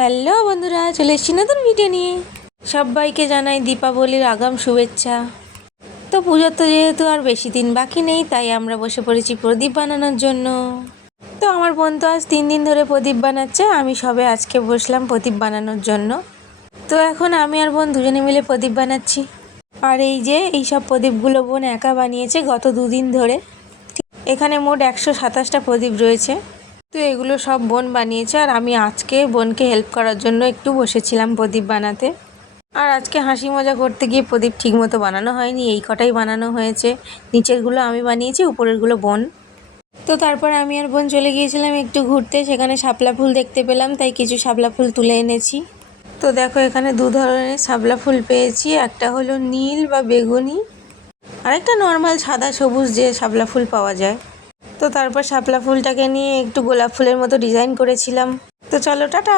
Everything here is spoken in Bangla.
হ্যালো বন্ধুরা, চলে এসেছি নতুন ভিডিও নিয়ে। সবাইকে জানাই দীপাবলির আগাম শুভেচ্ছা। তো পুজোর তো যেহেতু আর বেশি দিন বাকি নেই, তাই আমরা বসে পড়েছি প্রদীপ বানানোর জন্য। তো আমার বোন তো আজ 3 দিন ধরে প্রদীপ বানাচ্ছে, আমি সবে আজকে বসলাম প্রদীপ বানানোর জন্য। তো এখন আমি আর বোন দুজনে মিলে প্রদীপ বানাচ্ছি। আর এই যে এই সব প্রদীপগুলো বোন একা বানিয়েছে গত 2 দিন ধরে। এখানে মোট 127টা প্রদীপ রয়েছে। তো এগুলো সব বোন বানিয়েছে, আর আমি আজকে বোনকে হেল্প করার জন্য একটু বসেছিলাম প্রদীপ বানাতে। আর আজকে হাসি মজা করতে গিয়ে প্রদীপ ঠিকমতো বানানো হয়নি, এই কটাই বানানো হয়েছে। নিচেরগুলো আমি বানিয়েছি, উপরেরগুলো বোন। তো তারপর আমি আর বোন চলে গিয়েছিলাম একটু ঘুরতে, সেখানে শাপলা ফুল দেখতে পেলাম, তাই কিছু শাপলা ফুল তুলে এনেছি। তো দেখো এখানে 2 ধরনের শাপলা ফুল পেয়েছি, একটা হলো নীল বা বেগুনি, আর একটা নর্মাল সাদা সবুজ যে শাপলা ফুল পাওয়া যায়। তো তারপর শাপলা ফুলটাকে নিয়ে একটু গোলাপ ফুলের মতো ডিজাইন করেছিলাম। তো চলো টাটা।